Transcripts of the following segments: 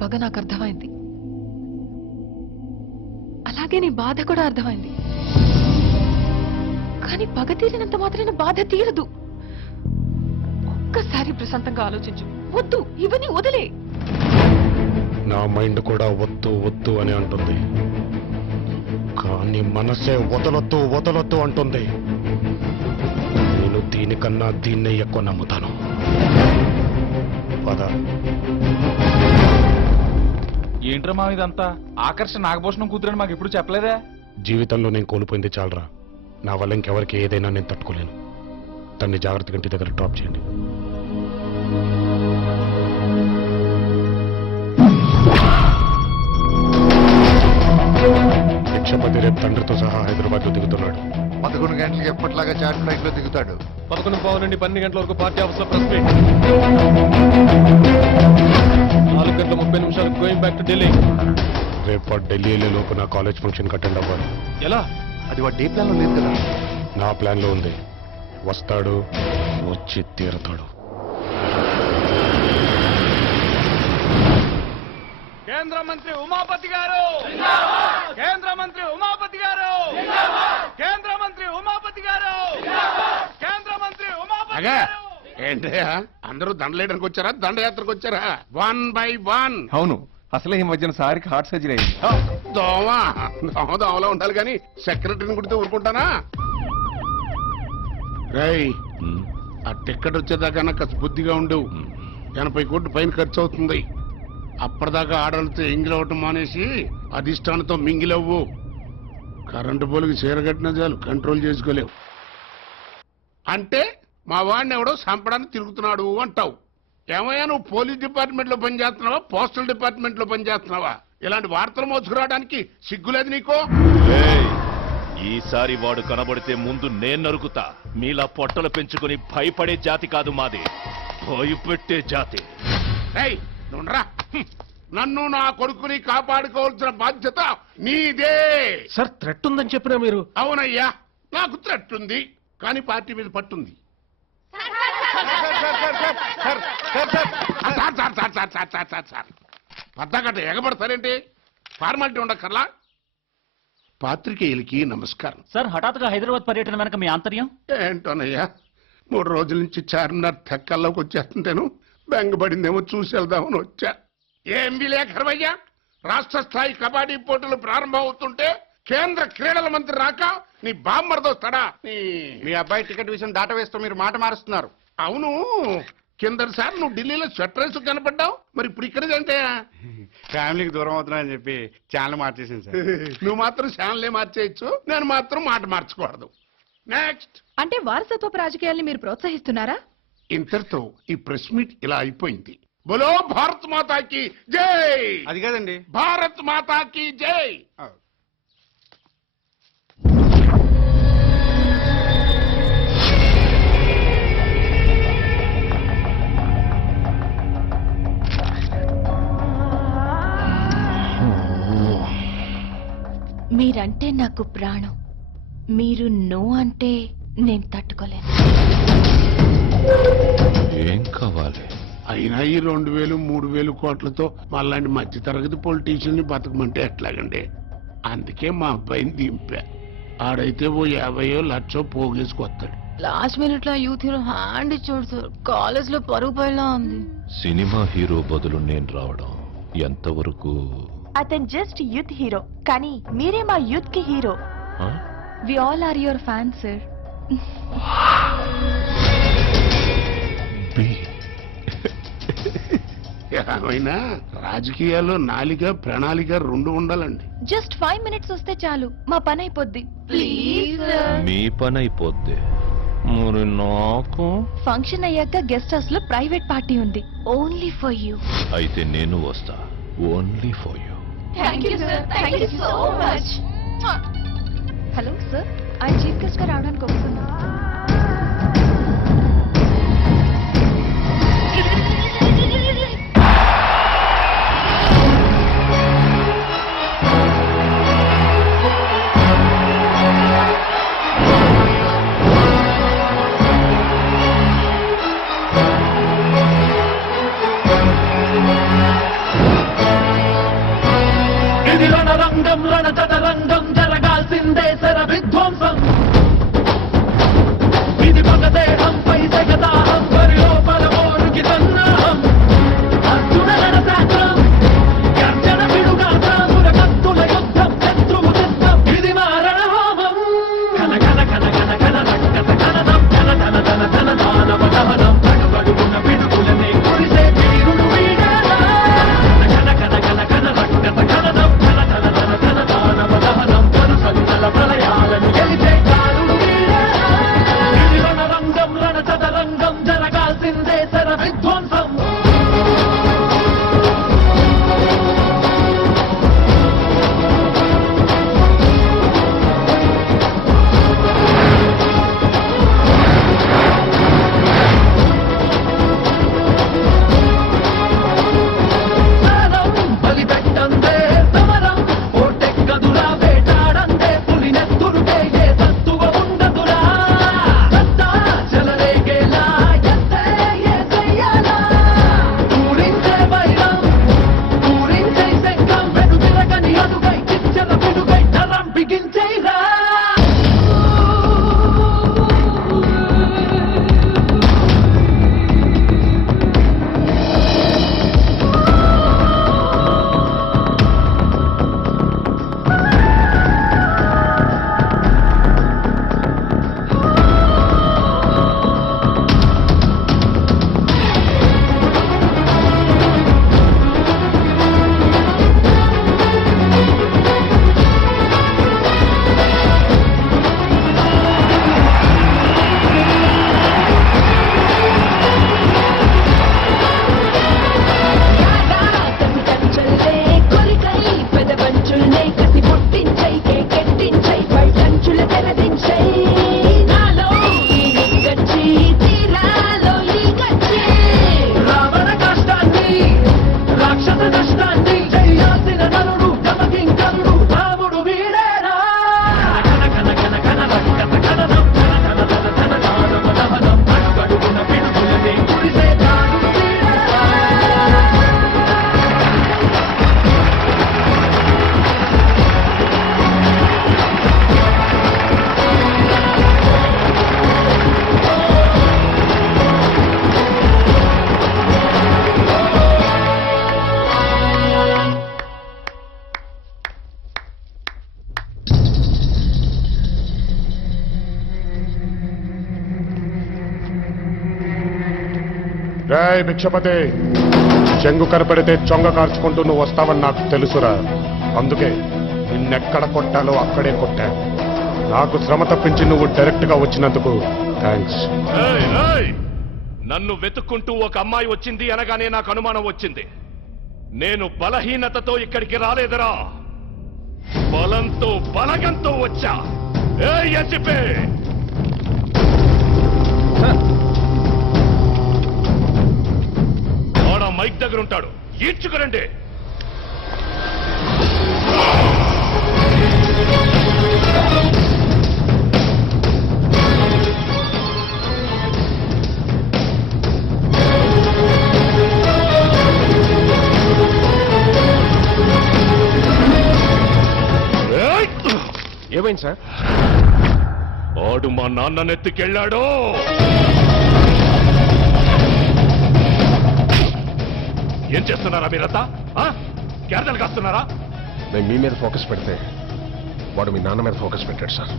పగ నాకు అర్థమైంది, అలాగే నీ బాధ కూడా అర్థమైంది. కానీ పగ తీరినంత మాత్రాన బాధ తీరదు. ఒక్కసారి ప్రశాంతంగా ఆలోచించు. వద్దు, ఇవన్నీ వదిలే. నా మైండ్ కూడా వద్దు వద్దు అని అంటుంది, కానీ మనసే వదలొద్దు వదలొద్దు అంటుంది. నేను దీనికన్నా దీన్నే ఎక్కువ నమ్ముతాను. పద. ఏంట్రా మా ఇదంతా? ఆకర్షణ నాగభూషణం కూతురని మాకు ఎప్పుడు చెప్పలేదే. జీవితంలో నేను కోల్పోయింది చాలరా. నా వల్ల ఇంకెవరికి ఏదైనా నేను తట్టుకోలేను. తన్ని జాగ్రత్తగా ఇంటి దగ్గర డ్రాప్ చేయండి. భిక్షపతి రేపు తండ్రితో సహా హైదరాబాద్ లో దిగుతున్నాడు. 11 గంటలకు ఎప్పటిలాగా చార్ట్ ఫ్లైట్ లో దిగుతాడు. 11:15 నుండి 12 గంటల వరకు పార్టీ ఆఫీస్ లో press meet. 4:30 going back to Delhi. రేపు ఢిల్లీ వెళ్ళే లోపు నా కాలేజ్ ఫంక్షన్ అటెండ్ అవ్వాలి. ఎలా? అది వాడు డే ప్లాన్ లో లేదు కదా. నా ప్లాన్ లో ఉంది. వస్తాడు, వచ్చి తీరతాడు. కేంద్ర మంత్రి ఉమాపతి గారు, కేంద్ర మంత్రి ఉమాపతి గారు, కేంద్ర మంత్రి ఉమాపతి గారు, కేంద్ర మంత్రి ఉమాపతి గారు. ఏంటి అందరూ దండలేయడానికి వచ్చారా, దండయాత్రకు వచ్చారా? 1 by 1. అవును, అసలే ఈ మధ్యన సారికి హార్ట్ సర్జరీ అయింది. దోమలో ఉండాలి కానీ సెక్రటరీని కుడితే ఊరుకుంటానా? రై, ఆ టికెట్ వచ్చేదాకా నాకు బుద్ధిగా ఉండవు. 80 కోట్లు పైన ఖర్చు అవుతుంది. అప్పటిదాకా ఆడలతో ఎంగిలవటం మానేసి అధిష్టానంతో మింగిలవ్వు. కరెంటు పోలికి చీరగట్టిన చాలు కంట్రోల్ చేసుకోలేవు. అంటే మా వాడిని ఎవడో చంపడానికి తిరుగుతున్నాడు అంటావు. ఏమయ్యా, నువ్వు పోలీస్ డిపార్ట్మెంట్ లో పనిచేస్తున్నావా, పోస్టల్ డిపార్ట్మెంట్ లో పనిచేస్తున్నావా? ఇలాంటి వార్తలు మోసుకురావడానికి సిగ్గులేదు నీకో? ఈసారి వాడు కనబడితే ముందు నేను నరుకుతా. మీలా పొట్టలు పెంచుకుని భయపడే జాతి కాదు మాది, భయపెట్టే జాతి. నుండ్రా, నన్ను నా కొడుకుని కాపాడుకోవాల్సిన బాధ్యత నీదే. సార్ థ్రెట్ ఉందని చెప్పినా మీరు? అవునయ్యా, నాకు థ్రెట్ ఉంది, కానీ పార్టీ మీద పట్టుంది. పద్దాకట్ట ఎగబడతారేంటి? ఫార్మాలిటీ ఉండక్కర్లా. పాత్రికేయులకి నమస్కారం. సార్, హఠాత్తుగా హైదరాబాద్ పర్యటన వెనక మీ ఆంతర్యం ఏంటోనయ్యా, 3 రోజుల నుంచి చార్మినార్ తెక్కల్లోకి వచ్చేస్తుంటేను బెంగపడిందేమో చూసి వెళ్దామని వచ్చా. ఏం విలేకరమయ్యా, రాష్ట్ర స్థాయి కబడ్డీ పోటీలు ప్రారంభం అవుతుంటే కేంద్ర క్రీడల మంత్రి రాక నీ బామ్మర్దొస్తాడా? మీ అబ్బాయి టికెట్ విషయం దాట వేస్తూ మీరు మాట మారుస్తున్నారు. అవును, కిందసారి నువ్వు ఢిల్లీలో స్వెటర్ వేసు కనపడ్డావు, మరి ఇప్పుడు ఇక్కడేంటే? ఫ్యామిలీకి దూరం అవుతున్నానని చెప్పి ఛానల్ మార్చేసింది సార్. నువ్వు మాత్రం ఛానలే మార్చేయచ్చు, నేను మాత్రం మాట మార్చకూడదు. నెక్స్ట్. అంటే వారసత్వపు రాజకీయాల్ని మీరు ప్రోత్సహిస్తున్నారా? ఇంతటితో ఈ ప్రెస్ మీట్ ఇలా అయిపోయింది. బోలో భారత్ మాతాకి జై. అది కాదండి, భారత్ మాతాకి జై. మీరంటే నాకు ప్రాణం. మీరు నో అంటే నేను తట్టుకోలేను. ఏం కావాలి? అయినా ఈ 2000, 3000 కోట్లతో మళ్ళాంటి మధ్యతరగతి పొలిటీషియన్ బతకమంటే ఎట్లాగండి? అందుకే మా అబ్బాయిని దింపా. ఆడైతే ఓ 50 లక్షో పోగేసుకొస్తాడు. లాస్ట్ మినిట్ లో యూత్ హీరో హ్యాండ్ ఇచ్చాడు సార్. కాలేజ్ లో పరుగు పైలా ఉంది. సినిమా హీరో బదులు నేను రావడం ఎంతవరకు? అతను జస్ట్ యూత్ హీరో, కానీ మీరే మా యూత్ కి హీరో. We all are your fans sir. ఏమైనా రాజకీయాల్లో నాలిక ప్రణాళిక 2 ఉండాలండి. జస్ట్ 5 minutes వస్తే చాలు, మా పని అయిపోద్ది. ప్లీజ్. మీ పని అయిపోద్ది, మరి నాకు? ఫంక్షన్ అయ్యాక గెస్ట్ హౌస్ లో ప్రైవేట్ పార్టీ ఉంది, ఓన్లీ ఫర్ యూ. అయితే నేను వస్తా, only for you. Thank you sir, thank you so much. Hello sir, ఆయన చీఫ్ గెస్ట్ గా రావడానికి వస్తున్నారు. రాయ్ భిక్షపతి, చెంగు కనపడితే చొంగ కార్చుకుంటూ నువ్వు వస్తావని నాకు తెలుసురా. అందుకే నిన్నెక్కడ కొట్టాలో అక్కడే కొట్టాను. నాకు శ్రమ తప్పించి నువ్వు డైరెక్ట్ గా వచ్చినందుకు థ్యాంక్స్. ఏయ్, ఏయ్! నన్ను వెతుక్కుంటూ ఒక అమ్మాయి వచ్చింది అనగానే నాకు అనుమానం వచ్చింది. నేను బలహీనతతో ఇక్కడికి రాలేదురా, బలంతో బలగంతో వచ్చా. ఏయ్ ఎసిపే, వాడ మైక్ దగ్గర ఉంటాడు, ఈడ్చుకురండి. ఏమైంది సార్? వాడు మా నాన్ననెత్తుకెళ్ళాడు. ఏం చేస్తున్నారా మీరంతా? క్యారదలు కాస్తున్నారా? మేము మీ మీద ఫోకస్ పెడితే వాడు మీ నాన్న మీద ఫోకస్ పెట్టాడు సార్.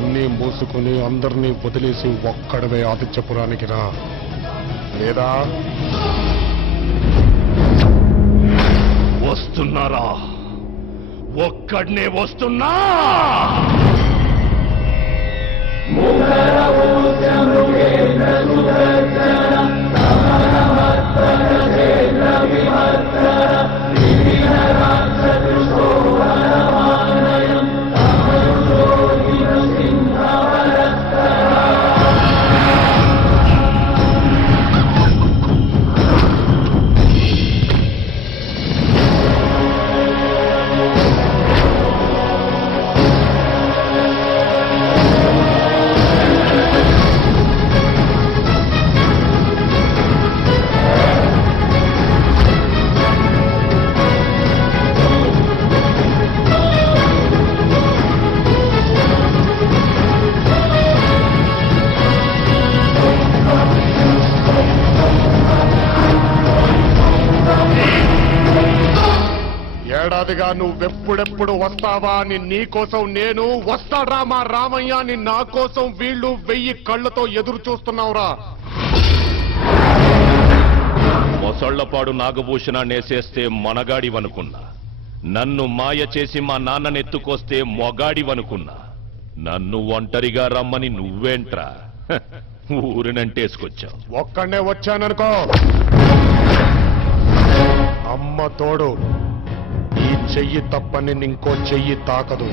అన్నీ మూసుకుని అందరినీ వదిలేసి ఒక్కడవే ఆదిత్యపురానికి రా, లేదా వస్తున్నారా? ఒక్కడనే వస్తున్నా. ఏడాదిగా నువ్వెప్పుడెప్పుడు వస్తావా అని నీకోసం నేను, వస్తాడ్రా మా రామయ్య అని నా కోసం వీళ్ళు 1000 కళ్ళతో ఎదురు చూస్తున్నావురా. మొసళ్లపాడు నాగభూషణాన్నేసేస్తే మనగాడివనుకున్నా, నన్ను మాయ చేసి మా నాన్ననెత్తుకొస్తే మొగాడివనుకున్నా. నన్ను ఒంటరిగా రమ్మని నువ్వేంట్రా ఊరినంటేసుకొచ్చావు? ఒక్కడే వచ్చాననుకో, అమ్మ తోడు, ఈ చెయ్యి తప్పని ఇంకో చెయ్యి తాకదు.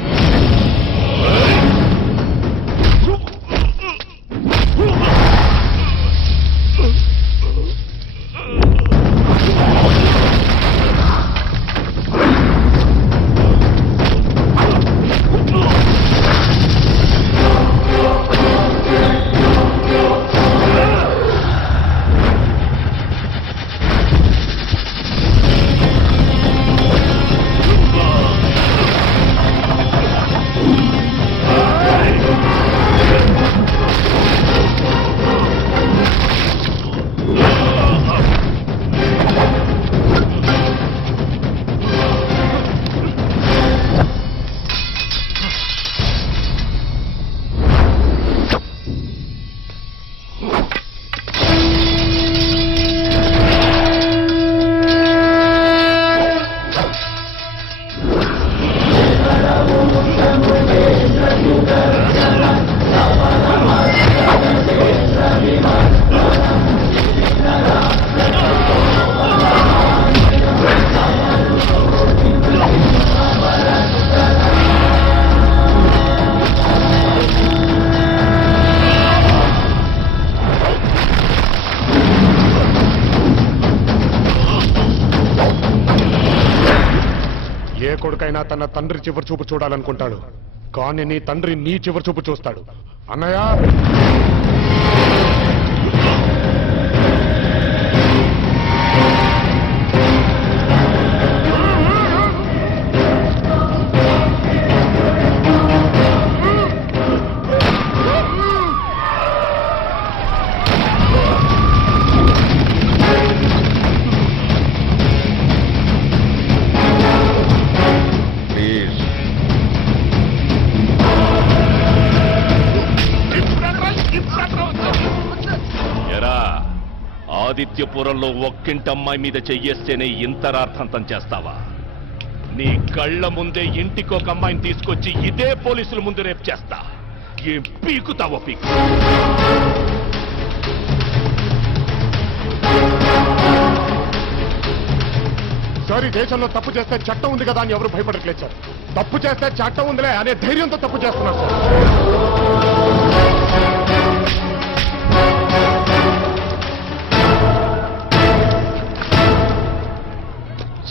ఏ కొడుకైనా తన తండ్రి చివరి చూపు చూడాలనుకుంటాడు, కానీ నీ తండ్రి నీ చివరి చూపు చూస్తాడు. అన్నయ్య, ప్లీజ్ ఆదిత్యపురంలో ఒక్కింటమ్మాయి మీద చెయ్యేస్తేనే ఇంత రార్థంతం చేస్తావా? నీ కళ్ళ ముందే ఇంటికి ఒక అమ్మాయిని తీసుకొచ్చి ఇదే పోలీసుల ముందు రేపు చేస్తా. ఏం పీకుతావో పీకు. సార్, ఈ దేశంలో తప్పు చేస్తే చట్టం ఉంది కదా అని ఎవరు భయపడట్లేదు సార్. తప్పు చేస్తే చట్టం ఉందిలే అనే ధైర్యంతో తప్పు చేస్తున్నారు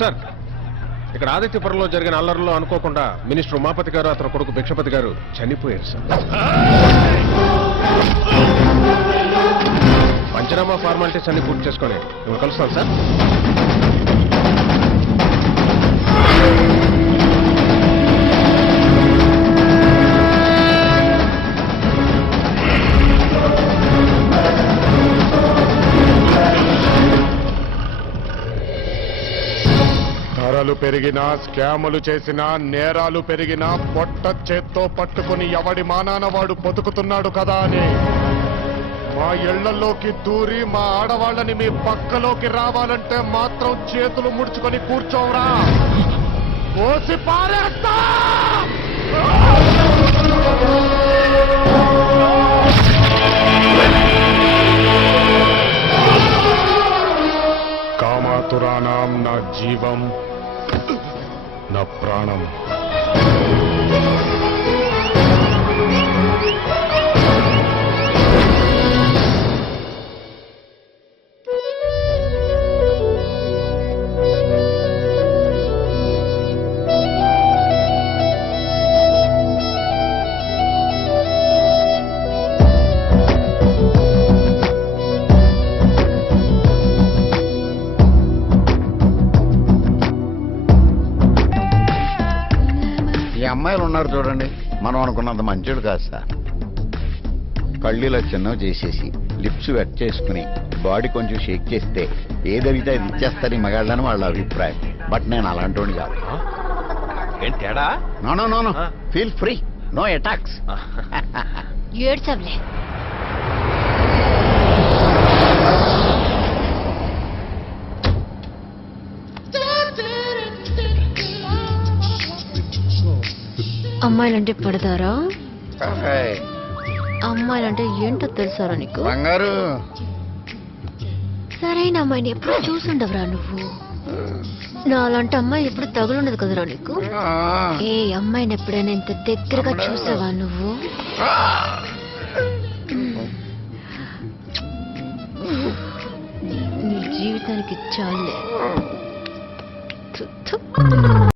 సార్. ఇక్కడ ఆదిత్యపురంలో జరిగిన అల్లర్లో అనుకోకుండా మినిస్టర్ ఉమాపతి గారు, అతని కొడుకు భిక్షపతి గారు చనిపోయారు సార్. పంచనామా ఫార్మాలిటీస్ అన్ని పూర్తి చేసుకొని మేము కలుస్తాం సార్. ధరలు పెరిగినా, స్కాములు చేసినా, నేరాలు పెరిగినా పొట్ట చేత్తో పట్టుకుని ఎవడి మానాన వాడు బతుకుతున్నాడు కదా అని మా ఇళ్లలోకి దూరి మా ఆడవాళ్ళని మీ పక్కలోకి రావాలంటే మాత్రం చేతులు ముడుచుకొని కూర్చోవరా, కోసి పారేస్తా. కామాతురాణం నా జీవం నా ప్రాణం. ఈ అమ్మాయిలు ఉన్నారు చూడండి, మనం అనుకున్నంత మంచోడు కాదు సార్. కళ్ళీలో చిన్నవి చేసేసి లిప్స్ వెట్ చేసుకుని బాడీ కొంచెం షేక్ చేస్తే ఏదైతే అది ఇచ్చేస్తారు ఈ మగాళ్ళని వాళ్ళ అభిప్రాయం. బట్ నేను అలాంటి కాదు. ఏంటేడా? No no no no, feel free, no attacks. ఏడ్చవ్లే. అమ్మాయిలంటే పడతారా? అమ్మాయిలంటే ఏంటో తెలుసారా నీకు? బంగారు, సరైన అమ్మాయిని ఎప్పుడు చూసుండవురా నువ్వు. నాలాంటి అమ్మాయి ఎప్పుడు తగులుండదు కదరా నీకు. ఏ అమ్మాయిని ఎప్పుడైనా ఇంత దగ్గరగా చూసావా నువ్వు? నీ జీవితానికి చాలే.